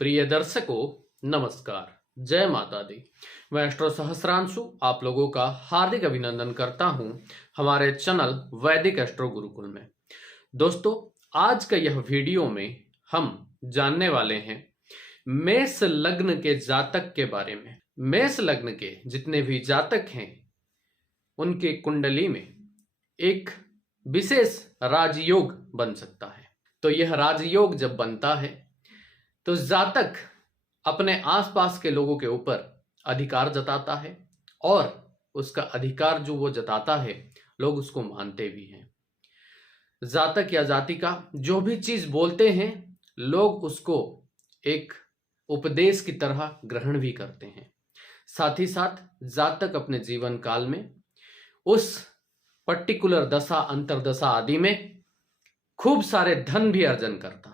प्रिय दर्शकों, नमस्कार। जय माता दी। मैं एस्ट्रो सहस्रांशु आप लोगों का हार्दिक अभिनंदन करता हूं हमारे चैनल वैदिक एस्ट्रो गुरुकुल में। दोस्तों, आज का यह वीडियो में हम जानने वाले हैं मेष लग्न के जातक के बारे में। मेष लग्न के जितने भी जातक हैं उनके कुंडली में एक विशेष राजयोग बन सकता है। तो यह राजयोग जब बनता है तो जातक अपने आसपास के लोगों के ऊपर अधिकार जताता है और उसका अधिकार जो वो जताता है लोग उसको मानते भी हैं। जातक या जातिका जो भी चीज बोलते हैं लोग उसको एक उपदेश की तरह ग्रहण भी करते हैं। साथ ही साथ जातक अपने जीवन काल में उस पर्टिकुलर दशा अंतरदशा आदि में खूब सारे धन भी अर्जन करता है।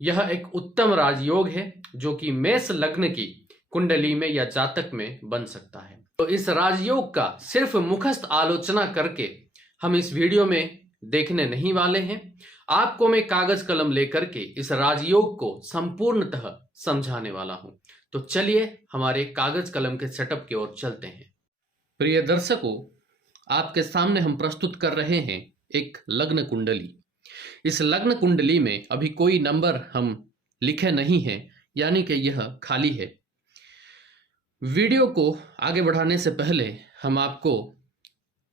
यह एक उत्तम राजयोग है जो कि मेष लग्न की कुंडली में या जातक में बन सकता है। तो इस राजयोग का सिर्फ मुखस्त आलोचना करके हम इस वीडियो में देखने नहीं वाले हैं। आपको मैं कागज कलम लेकर के इस राजयोग को संपूर्णतः समझाने वाला हूं। तो चलिए हमारे कागज कलम के सेटअप की ओर चलते हैं। प्रिय दर्शकों, आपके सामने हम प्रस्तुत कर रहे हैं एक लग्न कुंडली। इस लग्न कुंडली में अभी कोई नंबर हम लिखे नहीं है, यानी कि यह खाली है। वीडियो को आगे बढ़ाने से पहले हम आपको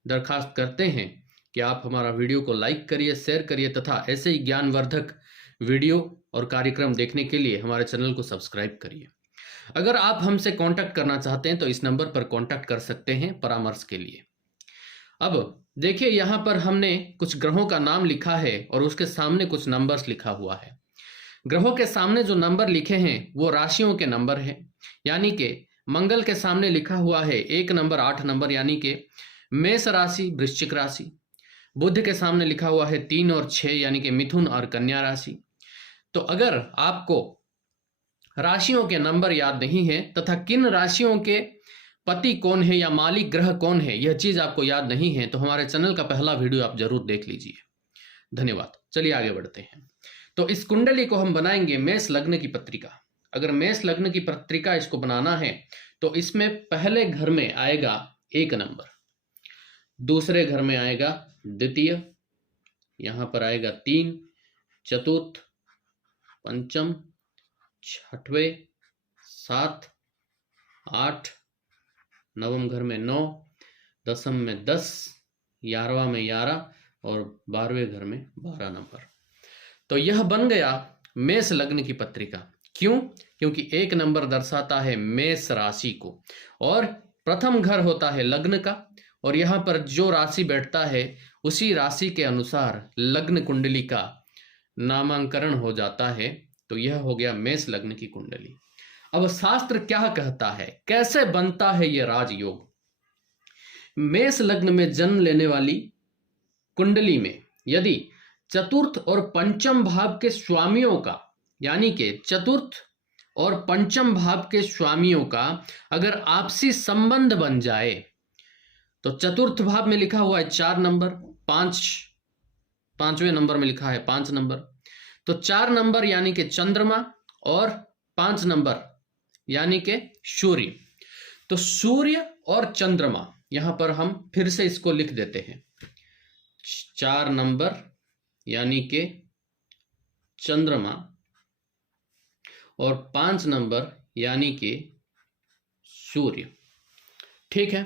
दरखास्त करते हैं कि आप हमारा वीडियो को लाइक करिए, शेयर करिए तथा ऐसे ही ज्ञानवर्धक वीडियो और कार्यक्रम देखने के लिए हमारे चैनल को सब्सक्राइब करिए। अगर आप हमसे कांटेक्ट करना चाहते हैं तो इस नंबर पर कांटेक्ट कर सकते हैं परामर्श के लिए। अब देखिए, यहाँ पर हमने कुछ ग्रहों का नाम लिखा है और उसके सामने कुछ नंबर्स लिखा हुआ है। ग्रहों के सामने जो नंबर लिखे हैं वो राशियों के नंबर हैं, यानी कि मंगल के सामने लिखा हुआ है 1 नंबर 8 नंबर, यानी कि मेष राशि वृश्चिक राशि। बुध के सामने लिखा हुआ है 3 और 6, यानी कि मिथुन और कन्या राशि। तो अगर आपको राशियों के नंबर याद नहीं है तथा किन राशियों के पति कौन है या मालिक ग्रह कौन है यह चीज आपको याद नहीं है तो हमारे चैनल का पहला वीडियो आप जरूर देख लीजिए। धन्यवाद। चलिए आगे बढ़ते हैं। तो इस कुंडली को हम बनाएंगे मेष लग्न की पत्रिका। अगर मेष लग्न की पत्रिका इसको बनाना है तो इसमें पहले घर में आएगा 1 नंबर, दूसरे घर में आएगा द्वितीय, यहां पर आएगा 3, चतुर्थ, पंचम, छठवें, 7, 8, नवम घर में 9, दसम में 10, 11वां में 11 और 12वें घर में 12 नंबर। तो यह बन गया मेष लग्न की पत्रिका। क्यों? क्योंकि 1 नंबर दर्शाता है मेष राशि को और प्रथम घर होता है लग्न का, और यहाँ पर जो राशि बैठता है उसी राशि के अनुसार लग्न कुंडली का नामांकरण हो जाता है। तो यह हो गया मेष लग्न की कुंडली। अब शास्त्र क्या कहता है, कैसे बनता है यह राजयोग? मेष लग्न में जन्म लेने वाली कुंडली में यदि चतुर्थ और पंचम भाव के स्वामियों का, यानी कि चतुर्थ और पंचम भाव के स्वामियों का अगर आपसी संबंध बन जाए, तो चतुर्थ भाव में लिखा हुआ है 4 नंबर, 5वें नंबर में लिखा है 5 नंबर, तो 4 नंबर यानी कि चंद्रमा और 5 नंबर यानी कि सूर्य। तो सूर्य और चंद्रमा, यहां पर हम फिर से इसको लिख देते हैं। 4 नंबर यानी कि चंद्रमा और 5 नंबर यानी कि सूर्य। ठीक है।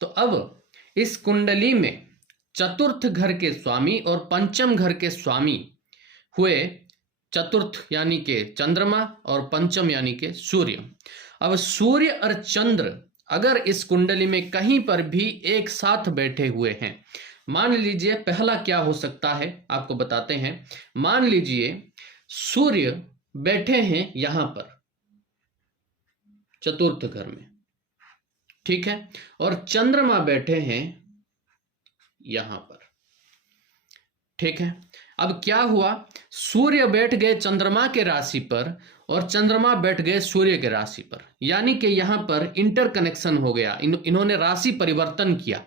तो अब इस कुंडली में चतुर्थ घर के स्वामी और पंचम घर के स्वामी हुए चतुर्थ यानी कि चंद्रमा और पंचम यानी कि सूर्य। अब सूर्य और चंद्र अगर इस कुंडली में कहीं पर भी एक साथ बैठे हुए हैं, मान लीजिए पहला क्या हो सकता है आपको बताते हैं। मान लीजिए सूर्य बैठे हैं यहां पर चतुर्थ घर में, ठीक है, और चंद्रमा बैठे हैं यहां पर, ठीक है। अब क्या हुआ, सूर्य बैठ गए चंद्रमा के राशि पर और चंद्रमा बैठ गए सूर्य के राशि पर, यानी कि यहां पर इंटरकनेक्शन हो गया, इन्होंने राशि परिवर्तन किया,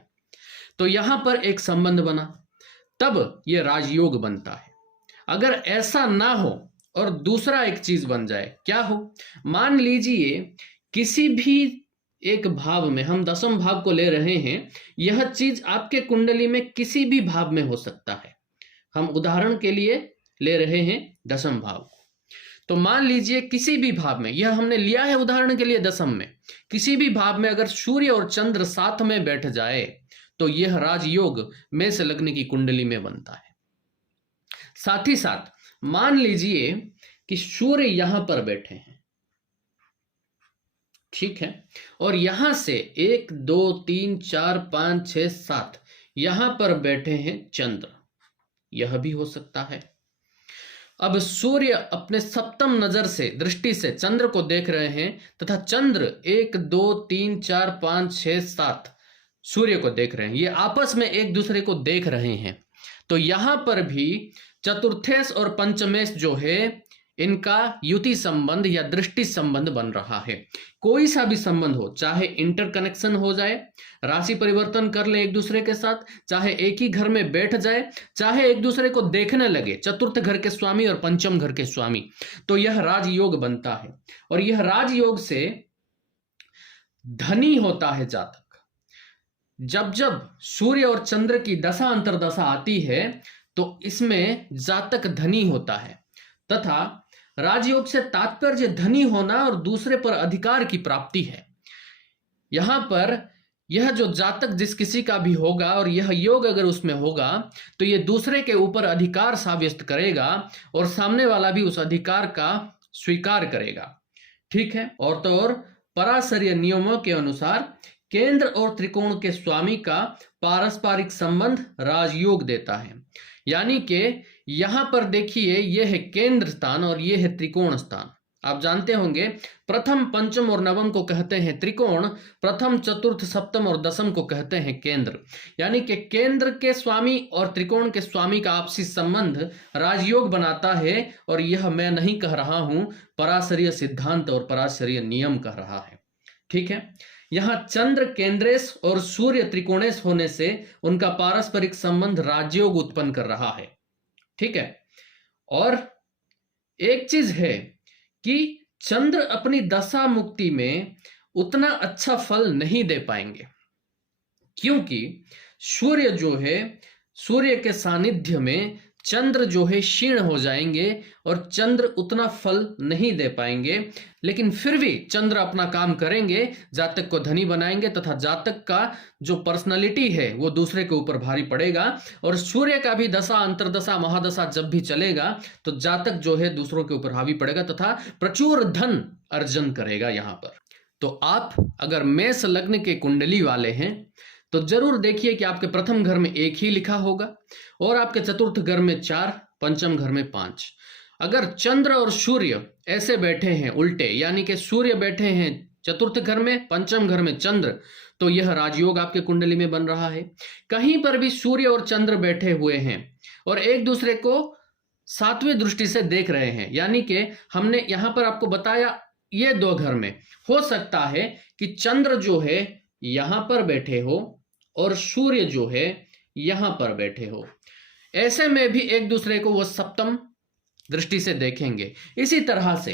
तो यहां पर एक संबंध बना, तब यह राजयोग बनता है। अगर ऐसा ना हो और दूसरा एक चीज बन जाए, क्या हो? मान लीजिए किसी भी एक भाव में, हम दसम भाव को ले रहे हैं, यह चीज आपके कुंडली में किसी भी भाव में हो सकता है। हम उदाहरण के लिए ले रहे हैं दसम भाव को। तो मान लीजिए किसी भी भाव में, यह हमने लिया है उदाहरण के लिए दसम में, किसी भी भाव में अगर सूर्य और चंद्र साथ में बैठ जाए तो यह राजयोग मेष लग्न की कुंडली में बनता है। साथ ही साथ मान लीजिए कि सूर्य यहां पर बैठे हैं, ठीक है, और यहां से 1 2 3 4 5 6 7 यहां पर बैठे हैं चंद्र, यह भी हो सकता है। अब सूर्य अपने सप्तम नजर से, दृष्टि से चंद्र को देख रहे हैं तथा चंद्र 1 2 3 4 5 6 7 सूर्य को देख रहे हैं, ये आपस में एक दूसरे को देख रहे हैं। तो यहां पर भी चतुर्थेश और पंचमेश जो है, इनका युति संबंध या दृष्टि संबंध बन रहा है। कोई सा भी संबंध हो, चाहे इंटरकनेक्शन हो जाए, राशि परिवर्तन कर ले एक दूसरे के साथ, चाहे एक ही घर में बैठ जाए, चाहे एक दूसरे को देखने लगे, चतुर्थ घर के स्वामी और पंचम घर के स्वामी, तो यह राजयोग बनता है। और यह राजयोग से धनी होता है जातक। जब जब सूर्य और चंद्र की दशा अंतरदशा आती है तो इसमें जातक धनी होता है, तथा राजयोग से तात्पर्य धनी होना और दूसरे पर अधिकार की प्राप्ति है। यहां पर यह जो जातक जिस किसी का भी होगा और यह योग अगर उसमें होगा तो यह दूसरे के ऊपर अधिकार साब्यस्त करेगा और सामने वाला भी उस अधिकार का स्वीकार करेगा, ठीक है। और तो और पराशरीय नियमों के अनुसार केंद्र और त्रिकोण के स्वामी का पारस्परिक संबंध राजयोग देता है। यानी कि यहां पर देखिए, यह है केंद्र स्थान और यह है त्रिकोण स्थान। आप जानते होंगे प्रथम पंचम और नवम को कहते हैं त्रिकोण, प्रथम चतुर्थ सप्तम और दसम को कहते हैं केंद्र। यानी कि केंद्र के स्वामी और त्रिकोण के स्वामी का आपसी संबंध राजयोग बनाता है। और यह मैं नहीं कह रहा हूं, पराशरीय सिद्धांत और पराशरीय नियम कह रहा है, ठीक है। यहां चंद्र केंद्रेश और सूर्य त्रिकोणेश होने से उनका पारस्परिक संबंध राजयोग उत्पन्न कर रहा है, ठीक है। और एक चीज है कि चंद्र अपनी दशा मुक्ति में उतना अच्छा फल नहीं दे पाएंगे, क्योंकि सूर्य जो है, सूर्य के सानिध्य में चंद्र जो है क्षीण हो जाएंगे और चंद्र उतना फल नहीं दे पाएंगे। लेकिन फिर भी चंद्र अपना काम करेंगे, जातक को धनी बनाएंगे तथा जातक का जो पर्सनालिटी है वो दूसरे के ऊपर भारी पड़ेगा। और सूर्य का भी दशा अंतरदशा महादशा जब भी चलेगा तो जातक जो है दूसरों के ऊपर हावी पड़ेगा तथा प्रचुर धन अर्जन करेगा। यहाँ पर तो आप अगर मेष लग्न के कुंडली वाले हैं तो जरूर देखिए कि आपके प्रथम घर में 1 ही लिखा होगा और आपके चतुर्थ घर में 4, पंचम घर में 5। अगर चंद्र और सूर्य ऐसे बैठे हैं उल्टे, यानी कि सूर्य बैठे हैं चतुर्थ घर में, पंचम घर में चंद्र, तो यह राजयोग आपके कुंडली में बन रहा है। कहीं पर भी सूर्य और चंद्र बैठे हुए हैं और एक दूसरे को 7वीं दृष्टि से देख रहे हैं, यानी कि हमने यहां पर आपको बताया ये 2 घर में हो सकता है कि चंद्र जो है यहां पर बैठे हो और सूर्य जो है यहां पर बैठे हो। ऐसे में भी एक दूसरे को वो सप्तम दृष्टि से देखेंगे। इसी तरह से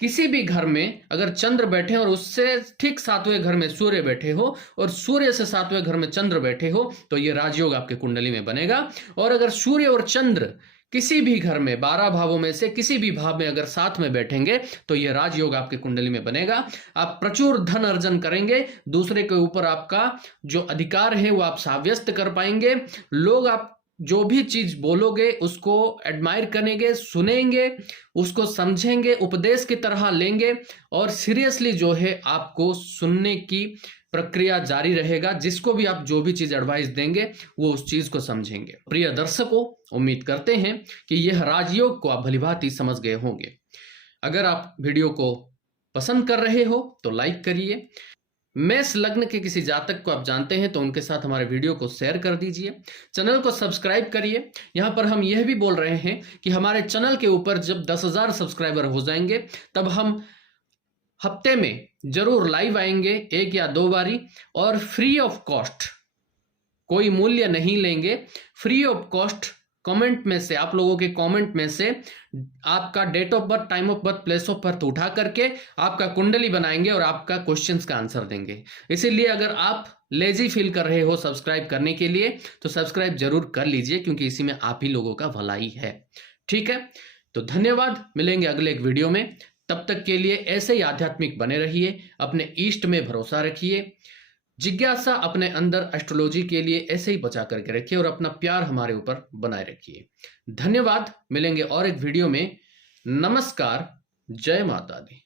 किसी भी घर में अगर चंद्र बैठे और उससे ठीक 7वें घर में सूर्य बैठे हो और सूर्य से 7वें घर में चंद्र बैठे हो तो ये राजयोग आपके कुंडली में बनेगा। और अगर सूर्य और चंद्र किसी भी घर में 12 भावों में से किसी भी भाव में अगर साथ में बैठेंगे तो यह राजयोग आपके कुंडली में बनेगा। आप प्रचुर धन अर्जन करेंगे, दूसरे के ऊपर आपका जो अधिकार है वो आप साब्यस्त कर पाएंगे। लोग आप जो भी चीज बोलोगे उसको एडमायर करेंगे, सुनेंगे, उसको समझेंगे, उपदेश की तरह लेंगे और सीरियसली जो है आपको सुनने की प्रक्रिया जारी रहेगा। जिसको भी आप जो भी चीज एडवाइस देंगे वो उस चीज को समझेंगे। प्रिय दर्शकों, उम्मीद करते हैं कि यह राजयोग को आप भलीभांति समझ गए होंगे। अगर आप वीडियो को पसंद कर रहे हो तो लाइक करिए। मेष लग्न के किसी जातक को आप जानते हैं तो उनके साथ हमारे वीडियो को शेयर कर दीजिए। चैनल को सब्सक्राइब करिए। यहाँ पर हम यह भी बोल रहे हैं कि हमारे चैनल के ऊपर जब 10,000 सब्सक्राइबर हो जाएंगे तब हम हफ्ते में जरूर लाइव आएंगे 1 या 2 बारी और फ्री ऑफ कॉस्ट, कोई मूल्य नहीं लेंगे, फ्री ऑफ कॉस्ट कमेंट में से, आप लोगों के कमेंट में से आपका date of birth, time of birth, place of birth उठा करके आपका कुंडली बनाएंगे और आपका क्वेश्चंस का आंसर देंगे। इसीलिए अगर आप लेजी फील कर रहे हो सब्सक्राइब करने के लिए तो सब्सक्राइब जरूर कर लीजिए, क्योंकि इसी में आप ही लोगों का भलाई है। ठीक है, तो धन्यवाद, मिलेंगे अगले एक वीडियो में। तब तक के लिए ऐसे ही आध्यात्मिक बने रहिए, अपने ईष्ट में भरोसा रखिए, जिज्ञासा अपने अंदर एस्ट्रोलॉजी के लिए ऐसे ही बचा करके रखिए और अपना प्यार हमारे ऊपर बनाए रखिए। धन्यवाद, मिलेंगे और एक वीडियो में। नमस्कार, जय माता दी।